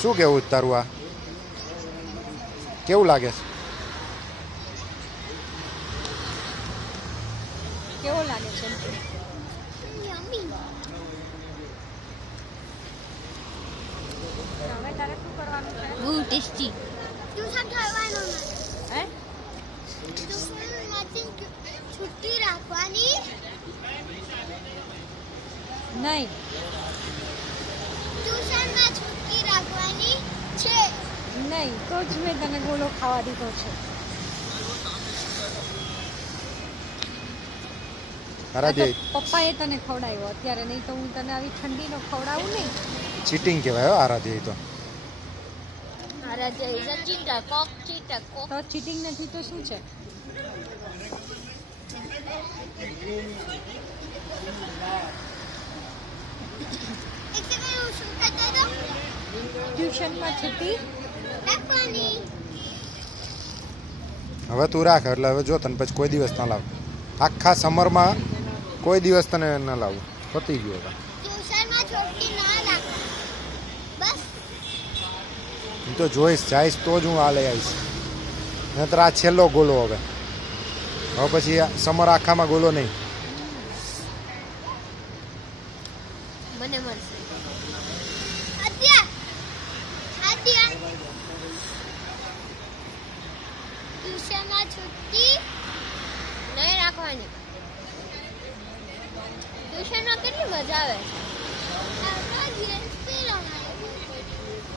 શું કેવું તારું આ કેવું લાગે છે? કેવો લાગે છે? હવે તારે શું કરવાનું છે? બહુ ટેસ્ટી. ટ્યુશન થવાનું હે? ટ્યુશનમાંથી છુટ્ટી રાખવાની નહીં. ટ્યુશનમાં છુટ્ટી રાખવાની છે. નહીં તો જ મેં તને ગોળો ખાવા દીધો છે. આરાધ્ય પપ્પાએ તને ખવડાવ્યો અત્યારે, નહીં તો હું તને આવી ઠંડીનો ખવડાવું નહીં. ચીટિંગ કહેવાય હો આરાધ્ય એ તો. આરાધ્ય ઇઝ અ ચીટર, કોક ચીટર, કોક. તો ચીટિંગ નથી તો શું છે? એક સમય હું શું કરતો હતો? ટ્યુશનમાં છુટ્ટી રાખવાની. હવે તું રાખ એટલે હવે જો તને પછી કોઈ દિવસ ના લાવ. આખા સમરમાં કોઈ દિવસ તને ન લાવું. પતી ગયો હવે. ટ્યુશનમાં છુટ્ટી ના રાખવાની. બસ. હું તો જોઈશ જઈશ તો જ હું આ લઈ આવીશ. નહીતર આ છેલ્લો ગોલો હવે. હવે પછી સમર આખામાં ગોલો નહીં. મને મળશે. આદ્યા, આદ્યા. ટ્યુશનમાં છુટ્ટી નહીં રાખવાની. ટ્યુશનમાં કેટલી મજા આવે.